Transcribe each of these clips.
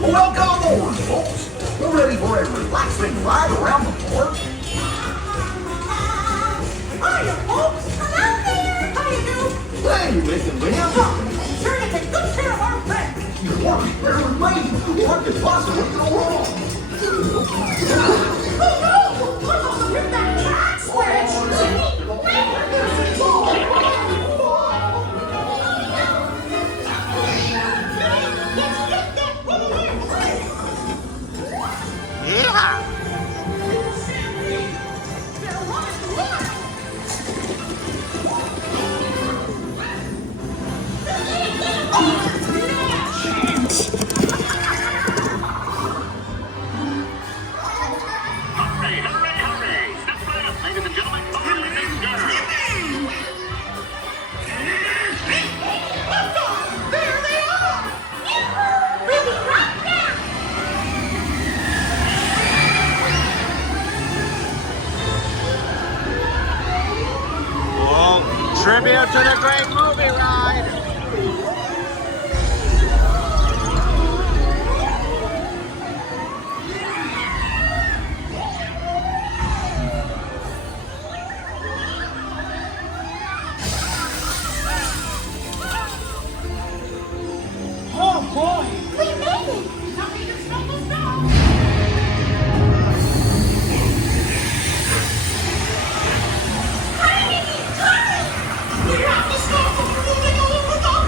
Welcome aboard, folks. We're ready for a relaxing ride around the park. Hiya, folks. Hello there. How you doing? Hey, Miss and Minnie. Sure to take good care of our friends. You work better with me. What could possibly go wrong? Oh, no. We're going to rip that track switch. Tribute to the great movie ride. Oh, boy. We made it. Nothing can stop us now. We have to stop them from moving all over them!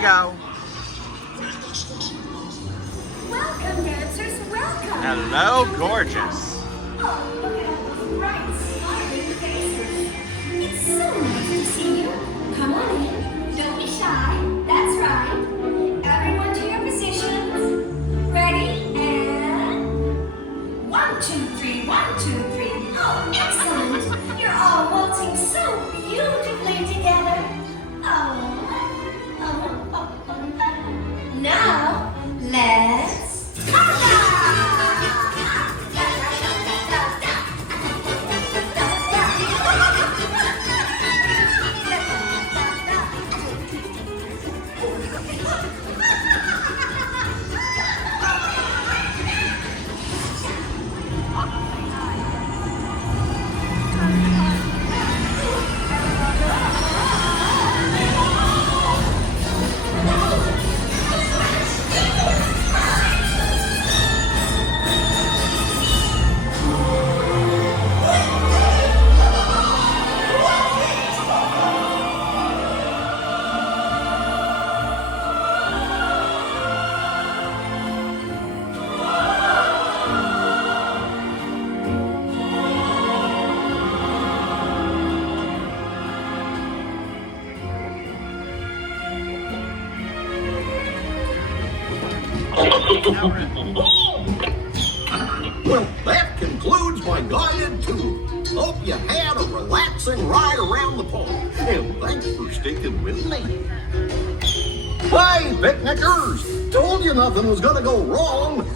Go. Welcome, dancers, welcome! Hello, gorgeous. Oh, look at all those bright, smiling faces. It's so nice to see you. Come on in. Don't be shy. That's right. Everyone to your positions. Ready? And 1, 2, 3, 1, 2, 3. Oh, excellent. You're all waltzing so beautifully together. Now, let's Well, that concludes my guided tour. Hope you had a relaxing ride around the park. And thanks for sticking with me. Hey, picnickers! Told you nothing was gonna go wrong.